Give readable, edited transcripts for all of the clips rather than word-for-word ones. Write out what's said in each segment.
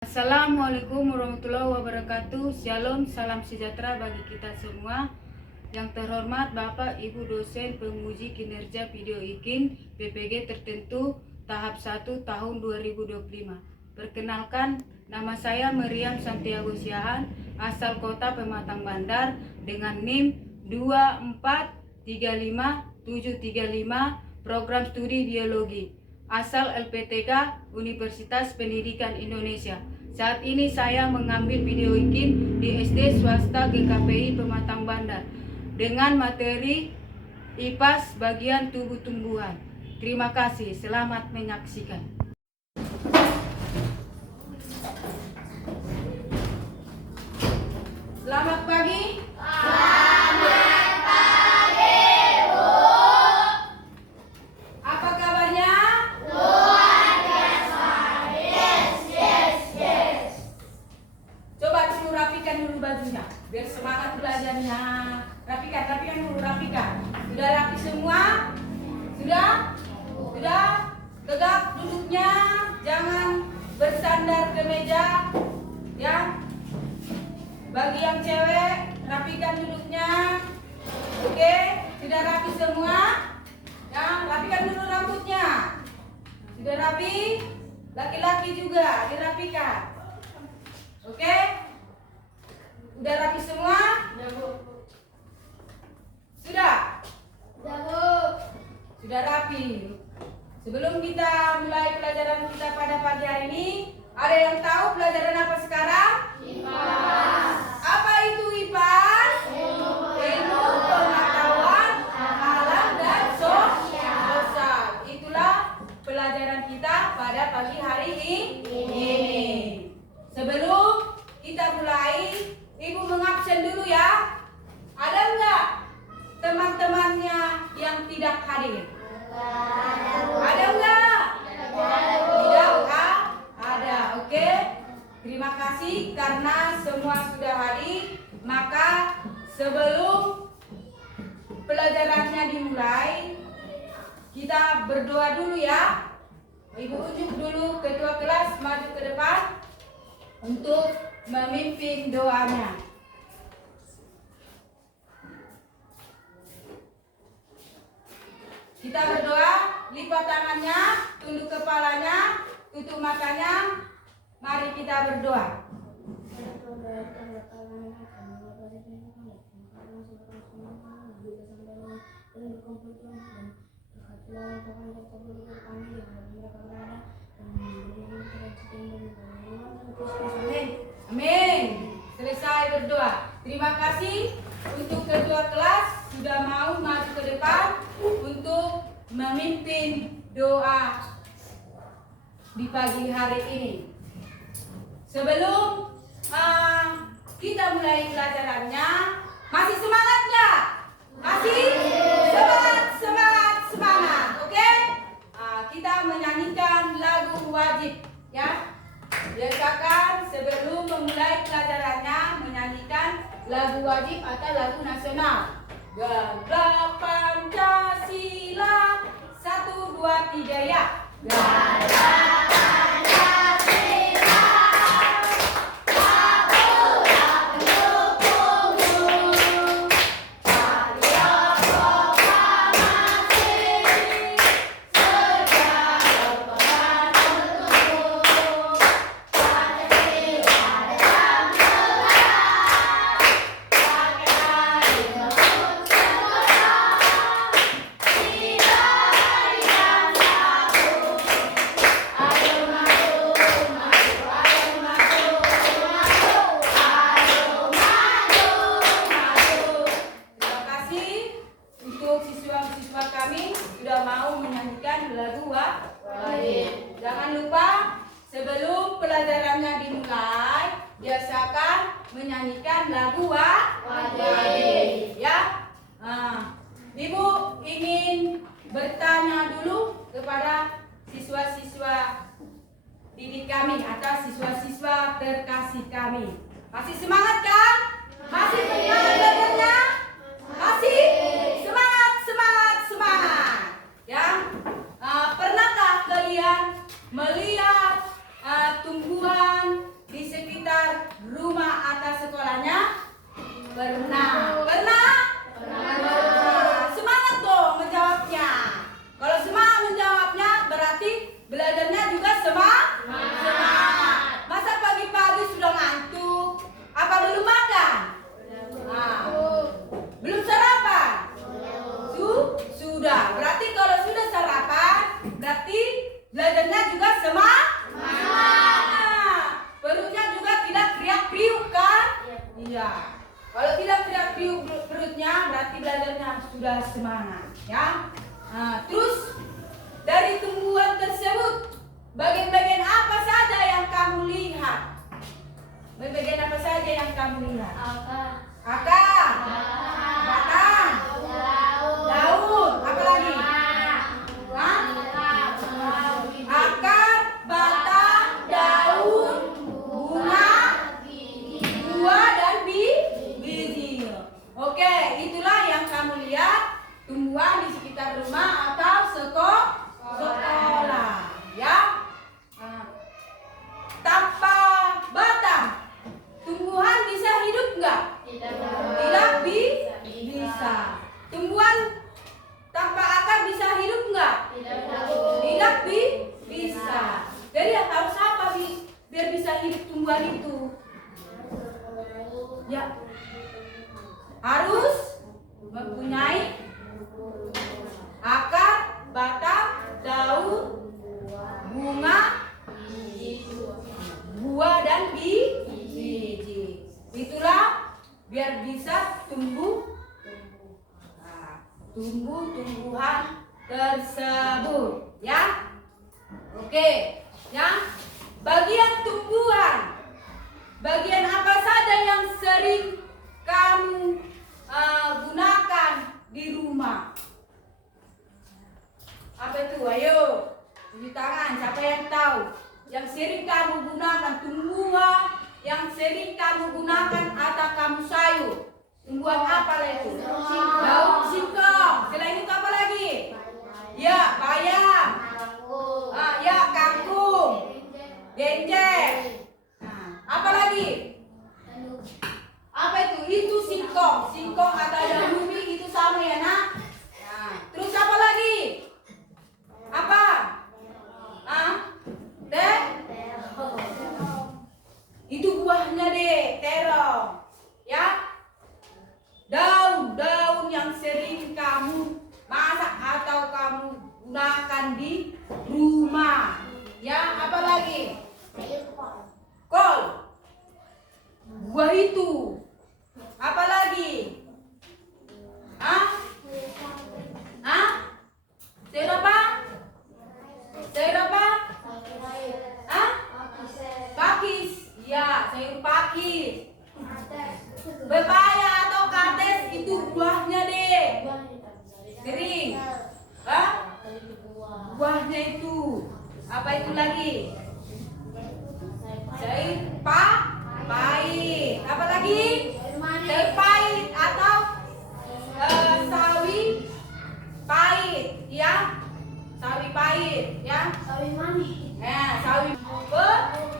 Assalamualaikum warahmatullahi wabarakatuh. Shalom, salam sejahtera bagi kita semua. Yang terhormat Bapak Ibu dosen penguji kinerja video IKIN PPG tertentu tahap 1 tahun 2025. Perkenalkan, nama saya Meriam Santiago Siahan, asal kota Pematang Bandar dengan NIM 2435735, program studi biologi. Asal LPTK Universitas Pendidikan Indonesia. Saat ini saya mengambil video IKIN di SD swasta GKPI Pematang Bandar dengan materi IPAS bagian tubuh tumbuhan. Terima kasih, selamat menyaksikan. Selamat pagi. Bajunya biar semangat belajarnya. Rapikan dulu, rapikan. Sudah rapi semua? Sudah tegak duduknya, jangan bersandar ke meja ya. Bagi yang cewek, rapikan duduknya. Oke, sudah rapi semua ya. Rapikan dulu rambutnya. Sudah rapi? Laki-laki juga dirapikan. Oke, udah rapi semua? Sudah, Bu. Sudah? Sudah, Bu. Sudah rapi. Sebelum kita mulai pelajaran kita pada pagi hari ini, ada yang tahu pelajaran apa sekarang? IPAS. Apa itu IPAS? Ilmu pengetahuan alam dan sosial. Itulah pelajaran kita pada pagi hari ini. Sebelum kita mulai, Ibu mengabsen dulu ya. Ada enggak teman-temannya yang tidak hadir? Ada enggak? Tidak ada. Oke. Terima kasih karena semua sudah hadir. Maka sebelum pelajarannya dimulai, kita berdoa dulu ya. Ibu ujuk dulu ketua kelas maju ke depan untuk memimpin doanya. Kita berdoa, lipat tangannya, tunduk kepalanya, tutup matanya. Mari kita berdoa. Amin. Selesai berdoa. Terima kasih untuk ketua kelas sudah mau maju ke depan untuk memimpin doa di pagi hari ini. Sebelum kita mulai pelajarannya, masih semangat nggak? Masih semangat. Oke? Kita menyanyikan lagu wajib ya. Biasakan sebelum memulai pelajarannya menyanyikan lagu wajib atau lagu nasional. Gagah Pancasila 1, 2, 3 ya. Gagah jangan lupa sebelum pelajarannya dimulai, biasakan menyanyikan lagu wajib ya. Ibu ingin bertanya dulu kepada siswa-siswa didik kami atau siswa-siswa terkasih kami. Masih semangat kan? Masih semangat belajarnya? Masih? Semangat ya. Pernahkah kalian melihat tumbuhan Pernah. Pernah? Pernah. Semangat dong menjawabnya. Kalau semangat menjawabnya berarti belajarnya juga semangat. Masa pagi-pagi sudah ngantuk? Apa belum makan? Nah, belum sarapan? Sudah. Berarti kalau sudah sarapan, berarti belajarnya juga semangat. Perutnya juga tidak teriak-teriuk kan? Iya. Kalau tidak teriak-teriuk perutnya, berarti belajarnya sudah semangat, ya. Nah, terus dari tumbuhan tersebut, bagian-bagian apa saja yang kamu lihat? Bagian apa saja yang kamu lihat? Akar, batang, daun, apa lagi? Hah? Akar, batang, daun, bunga, buah, dan biji. Oke, itulah yang kamu lihat tumbuhan di sekitar rumah atau sekolah, ya. Tanpa batang, tumbuhan bisa hidup nggak? Tidak bisa. Tumbuhan tanpa akar bisa hidup nggak? Tidak bisa. Jadi harus apa biar bisa hidup tumbuhan itu? Ya, harus mempunyai akar, batang, daun, bunga, buah, dan biji. Itulah biar bisa tumbuh-tumbuhan tersebut, ya. Oke, ya. Bagian tumbuhan, bagian apa saja yang sering kamu gunakan di rumah? Apa itu? Ayo, tunjuk tangan. Siapa yang tahu? Yang sering kamu gunakan tumbuhan, yang sering kamu gunakan atau kamu sayur. Tumbuhan apa itu? Daun singkong. Selain itu apa lagi? Ya, bayam. Ya, kangkung. Genjer. Nah, apa lagi? Apa itu? Itu singkong. Singkong atau daun ubi itu sama ya, nak? Nah, terus apa lagi? Apa? Itu buahnya deh, terong. Ya. Daun-daun yang sering kamu masak atau kamu gunakan di rumah. Ya, apa lagi? Kol. Buah itu. Apa lagi? Sayur apa? Sayur apa? Pakis. Ya, sayur pakis. Pepaya atau kates itu buahnya deh. Kering. Buahnya itu. Apa itu lagi? Sayur pahit. Apa lagi? Sayur pahit atau sawi pahit, ya. Sawi pahit, ya. Sawi manis. Sawi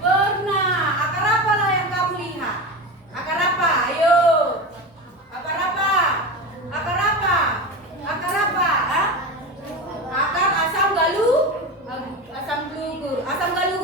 pernah. Akar apa lah yang kamu lihat? Akar apa? Ayo. Akar apa? Akar apa? Akar apa? Akar asam galugur. Asam galugur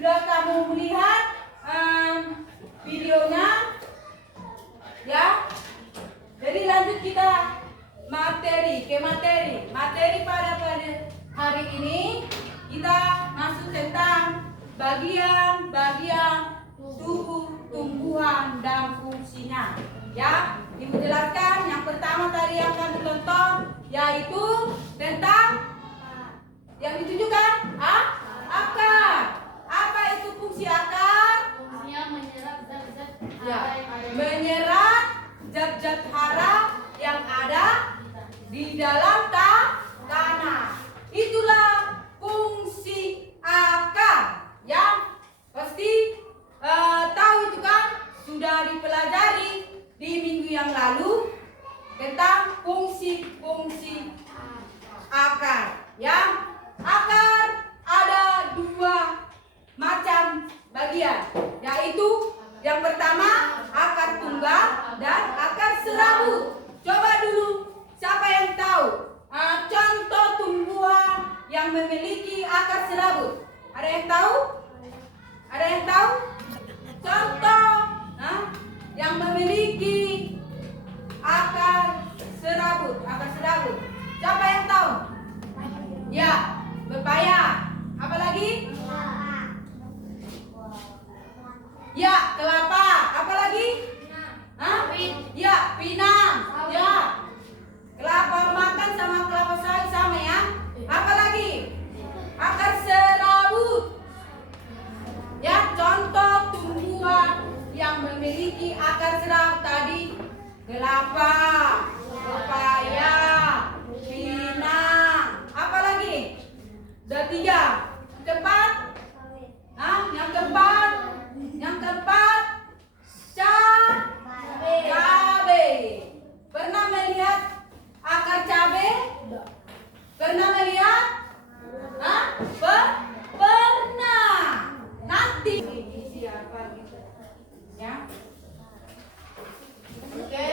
Sudah kamu melihat videonya? Ya. Jadi lanjut kita ke materi pada hari ini kita masuk tentang bagian-bagian tubuh tumbuhan dan fungsinya. Ya, Ibu jelaskan yang pertama tadi yang kami tonton yaitu tentang yang ditunjukkan akar. Apa itu fungsi akar? Fungsinya menyerap zat-zat Menyerap zat-zat hara yang ada di dalam tanah. Itulah fungsi akar. Ya, pasti tahu itu kan, sudah dipelajari di minggu yang lalu tentang fungsi akar. Ya, akar ada 2 macam bagian, yaitu yang pertama akar tunggal dan akar serabut. Coba dulu siapa yang tahu contoh tumbuhan yang memiliki akar serabut? Ada yang tahu? Ada yang tahu? Contoh yang memiliki akar serabut. Siapa yang tahu? Ya, pepaya. Apa lagi? Ya, kelapa. Apa lagi? Ya, pinang. Ya. Kelapa makan sama kelapa sawit sama ya. Apa lagi? Akar serabut. Ya, contoh tumbuhan yang memiliki akar serabut tadi kelapa, pepaya, pinang. Apa lagi? Udah 3. Cepat. Yang keempat, cabai. Pernah melihat akar cabai? Pernah melihat? Pernah. Nanti siapa gitu? Ya. Oke.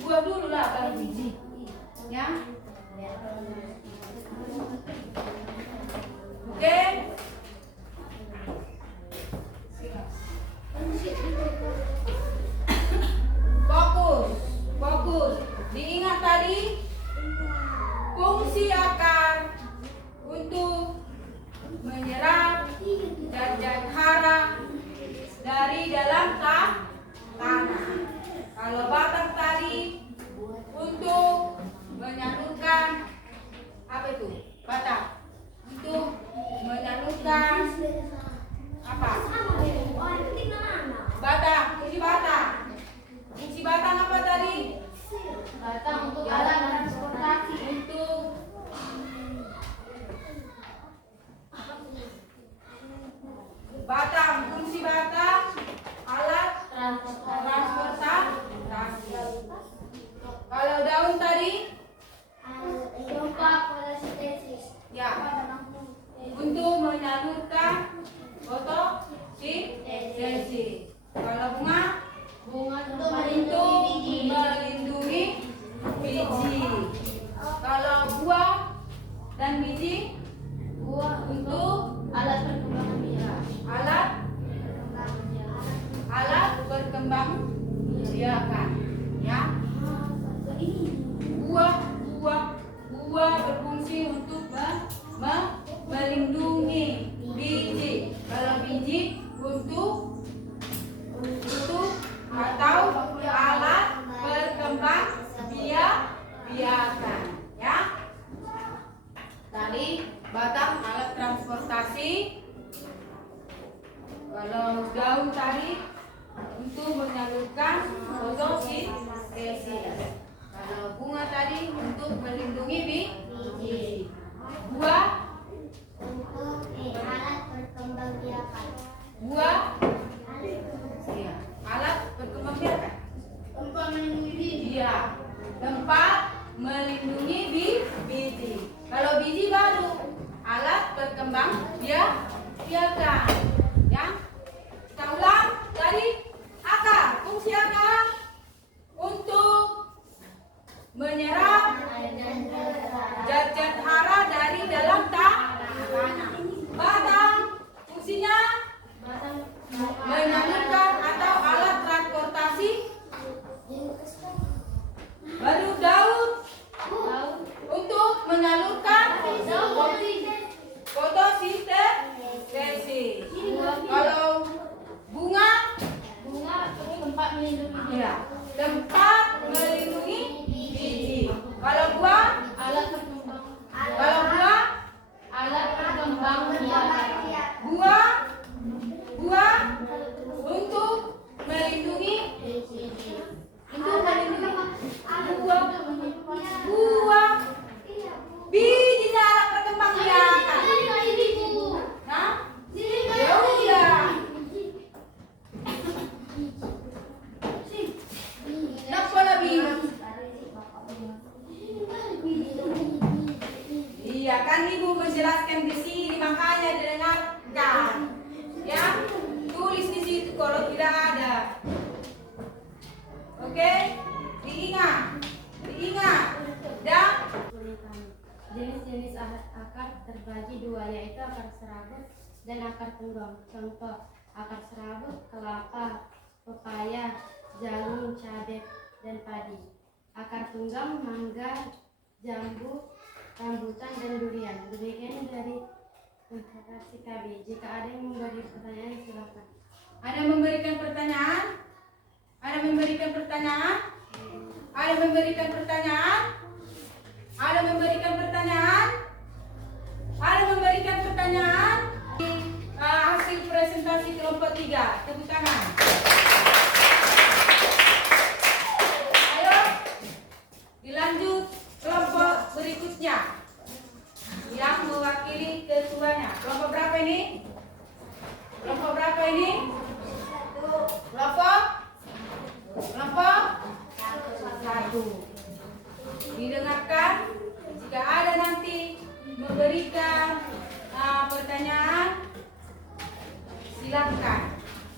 Buah dulu lah baru biji. Ya. Oke. Fokus. Diingat tadi fungsi akar untuk menyerap zat-zat hara dari dalam tanah. Kalau batang tadi untuk menyalurkan apa itu? Batang untuk menyalurkan apa? Fungsi batang apa tadi? batang untuk alat transportasi. Untuk batang, fungsi batang alat transportasi. Kalau daun tadi? Ya, untuk menyalurkan fotosintesis. Kalau bunga untuk melindungi biji. Kalau buah dan biji untuk alat perkembangan biak. alat berkembang biakan. Ya. Buah berfungsi untuk melindungi biji. Kalau biji untuk atau alat berkembang biakan. Ya. Tadi batang alat transportasi. Kalau daun tadi untuk menyalurkan fotosintesis. Kalau bunga tadi untuk melindungi biji. Buah dia biarkan. Ya, kita ulang dari akar. Fungsi akar untuk menyerap zat-zat hara dari dalam tanah. Batang fungsinya menyalurkan atau alat transportasi. Baru daun untuk menyalurkan fotosintesis. Kalau bunga, tempat melindungi ya, tempat melindungi biji. Kalau buah, alat berkembang biak. buah untuk melindungi buah. Bijinya alat berkembang biakan. Nah, ya udah. Kenapa lebih? Iya kan Ibu menjelaskan di sini, makanya didengarkan. Ya, tulis di situ kalau tidak ada. Oke, diingat. Dan Jenis-jenis akar terbagi dua, yaitu akar serabut dan akar tunggang. Contoh, akar serabut kelapa, pepaya, jagung, cabai, dan padi. Akar tunggang mangga, jambu, rambutan, dan durian. Demikian dari konsentrasi KB. Jika ada yang memberi pertanyaan, silakan. ada memberikan pertanyaan? Ada memberikan pertanyaan? Ada memberikan pertanyaan? Ada memberikan pertanyaan? Ada memberikan pertanyaan? Hasil presentasi kelompok 3. Tepuk tangan. Ayo dilanjut kelompok berikutnya yang mewakili ketuanya. Kelompok berapa ini? Kelompok berapa ini? Kelompok 1. Didengarkan. Jika ada nanti memberikan pertanyaan, silakan.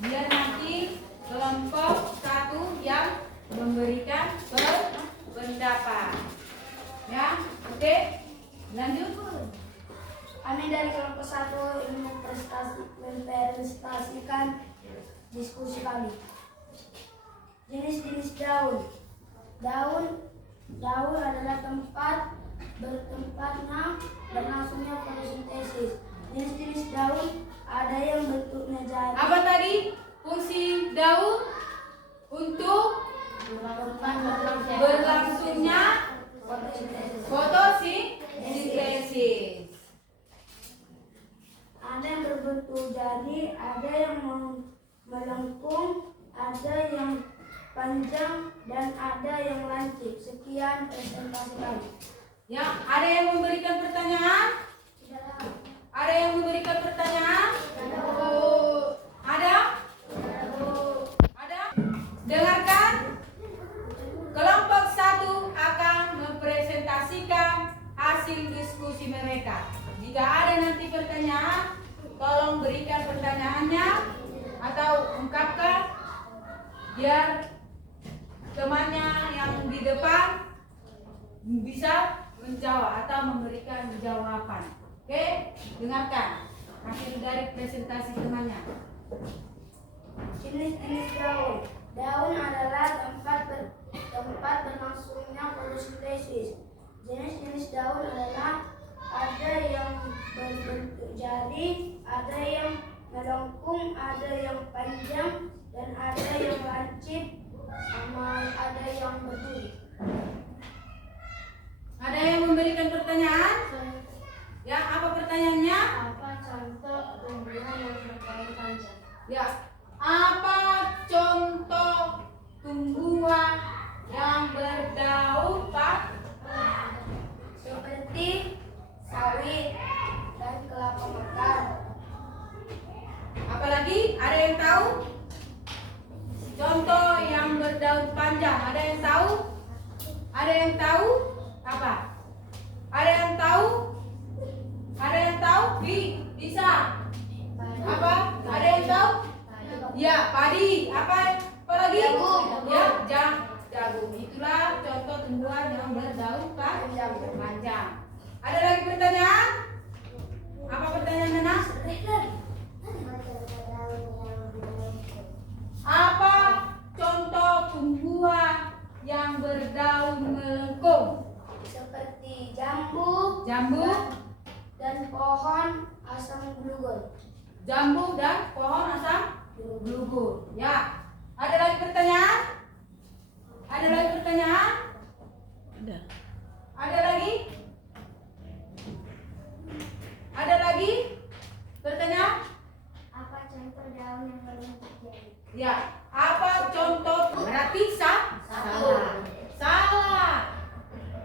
Biar nanti kelompok 1 yang memberikan pendapat. Ya, oke. Lanjut. Kami dari kelompok 1 ingin mempresentasikan diskusi kami. Jenis-jenis daun. Daun adalah tempat berlangsungnya fotosintesis. Jenis-jenis daun ada yang bentuknya jari. Apa tadi? Fungsi daun untuk berlangsungnya fotosintesis. Ada yang berbentuk jari, ada yang melengkung, ada yang panjang, dan ada yang lancip. Sekian presentasi kami. Ya, ada yang memberikan pertanyaan? Ada yang memberikan pertanyaan? Ada? Ada? Dengarkan. Kelompok 1 akan mempresentasikan hasil diskusi mereka. Jika ada nanti pertanyaan, tolong berikan pertanyaannya atau ungkapkan biar temannya yang di depan bisa menjawab atau memberikan jawaban. Oke, dengarkan hasil dari presentasi temannya. Jenis-jenis daun. Daun adalah tempat berlangsungnya fotosintesis. Jenis-jenis daun adalah ada yang berbentuk jari, ada yang melengkung, ada yang panjang, dan ada yang lancip, sama ada yang berduri. Ada yang memberikan pertanyaan? Ya, apa pertanyaannya? Apa contoh tumbuhan yang berdaun panjang? Ya, apa contoh tumbuhan yang berdaun panjang? Seperti sawit dan kelapa mekar. Apalagi? Ada yang tahu? Contoh yang berdaun panjang, ada yang tahu? Ada yang tahu? Apa? Ada yang tahu? Ada yang tahu? Di Bisa? Apa? Ada yang tahu? Ya, padi. Apa lagi? Jagung. Ya, jagung. Itulah contoh tumbuhan yang berdaun panjang. Ada lagi pertanyaan? Apa pertanyaan Nana? Apa contoh tumbuhan yang berdaun melengkung? Seperti jambu Jambu, dan pohon asam glugur. jambu dan pohon asam glugur. Ya. Ada lagi pertanyaan? Ada lagi pertanyaan? Ada. Ada lagi? Ada lagi? Pertanyaan? Apa contoh daun yang berbentuk jari? Ya. Apa contoh? Berarti salah. Salah.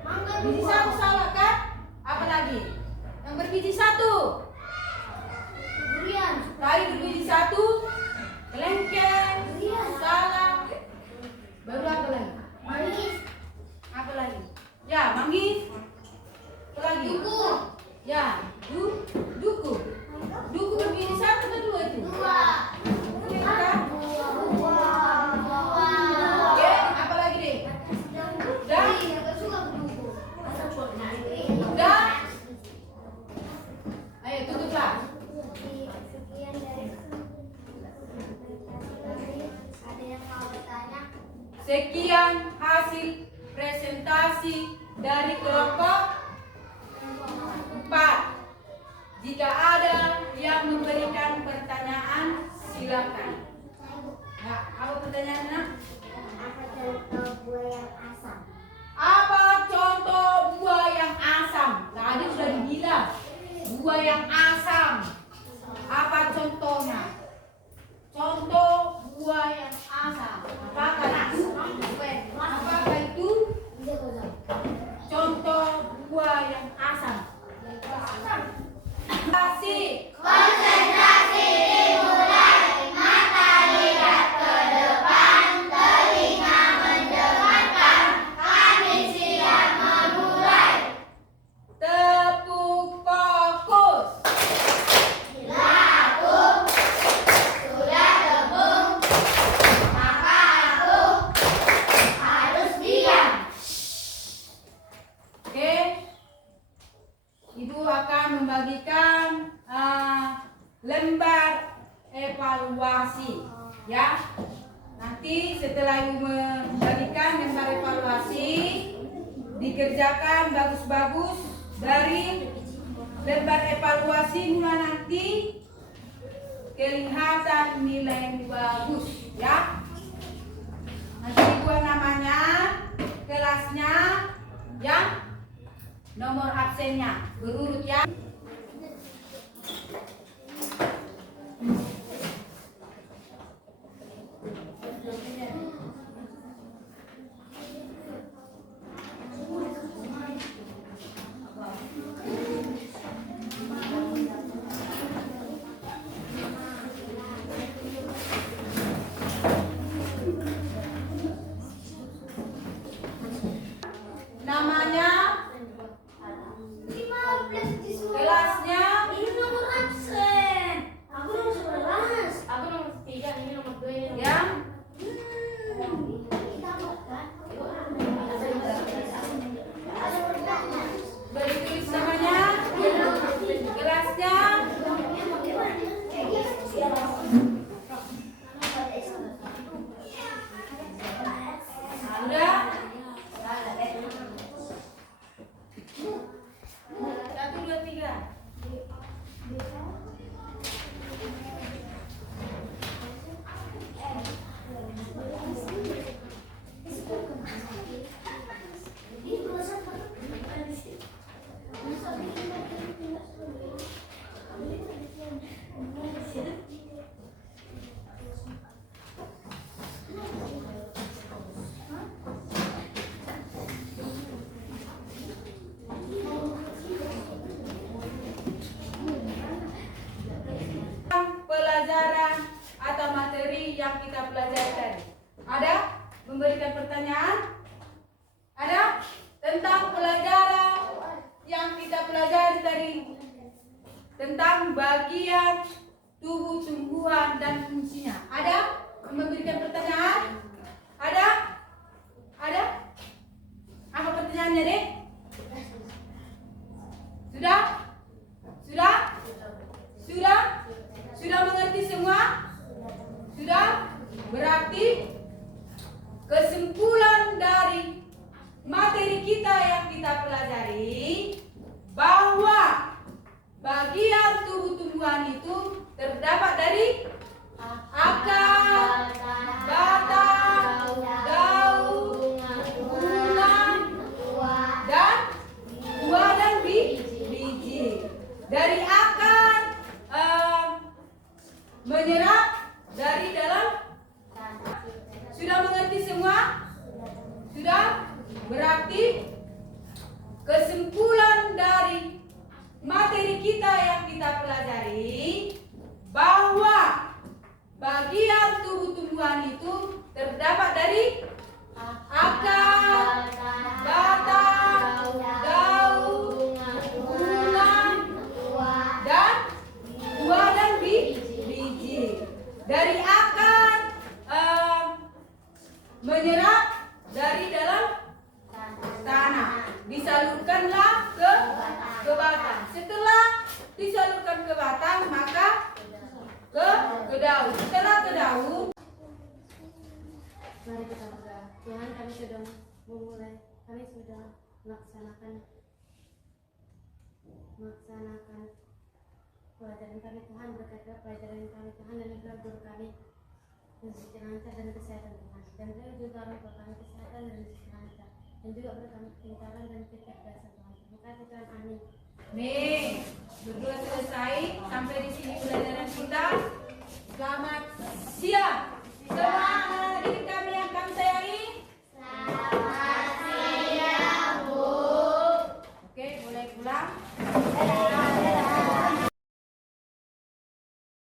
Mangga Biji satu salah kan? Apa lagi? Yang berbiji satu. durian. Tadi berbiji satu. Kelengkeng. Durian. Salah. Baru apa lagi? Manis. Apa lagi? Ya, manggis. Apa lagi? Duku. Ya, duku. Duku berbiji satu atau dua itu? Dua. Iya kan? Dua. Oke, apa lagi deh? Dan ayo tutuplah. Sekian dari ada yang mau bertanya? Sekian hasil presentasi dari kelompok 4. Jika ada yang memberikan pertanyaan, silakan. Nah, apa pertanyaannya? Apa contoh buah yang asam? Apa contoh buah yang asam? Tadi sudah dibilang buah yang asam. Apa contohnya? Contoh buah yang asam. Apakah itu? Apakah itu contoh buah yang asam? Konsentrasi. dimulai. Mata lihat ke depan, telinga mendengarkan, kami siap memulai. Tepuk fokus. Bila aku sudah tembung, maka aku harus diam. Oke, Ibu akan membagikan lembar evaluasi, ya. Nanti setelah Ibu membagikan lembar evaluasi, dikerjakan bagus-bagus dari lembar evaluasi, mulai nanti kelihatan nilai bagus, ya. Nanti buat namanya, kelasnya, ya, nomor absennya berurut, ya. Namanya, kelasnya, Ini nomor absen. Aku nomor 11. Aku nomor 3, ini nomor 2, ini nomor ya. Boleh ditulis namanya, kelasnya. Sudah? 1, 2, 3. Pelajaran atau materi yang kita pelajari tadi. Ada memberikan pertanyaan? Ada tentang pelajaran yang kita pelajari tadi, tentang bagian tumbuhan dan fungsinya. Ada yang memberikan pertanyaan? Ada? Ada? Apa pertanyaannya, Dek? Sudah? Sudah? Sudah? Sudah mengerti semua? Sudah? Berarti kesimpulan dari materi kita yang kita pelajari bahwa bagian tubuh tumbuhan itu terdapat dari akar, batang, daun, bunga, dan buah dan biji. Dari akar menyerap dari dalam. Sudah mengerti semua? Sudah? Berarti kesimpulan dari materi kita yang kita pelajari bahwa bagian tubuh tumbuhan itu terdapat dari akar, batang, daun, bunga, dan buah dan biji. Dari akar menyerap dari dalam tanah, disalurkanlah ke batang. Setelah disalurkan ke batang, maka ke daun. Setelah ke daun, Mari kita berdoa. Tuhan, kami sudah memulai, kami sudah melaksanakan pelajaran kami. Tuhan, berkati pelajaran kami, Tuhan, dan juga guru kami rezeki lancar dan kesehatan, Tuhan, dan juga orang tua kami kesehatan dan rezeki lancar, dan juga beri kami kepintaran dan kecerdasan, Tuhan. Terima kasih, Tuhan. Amin. nih, berdua selesai. Sampai di sini udah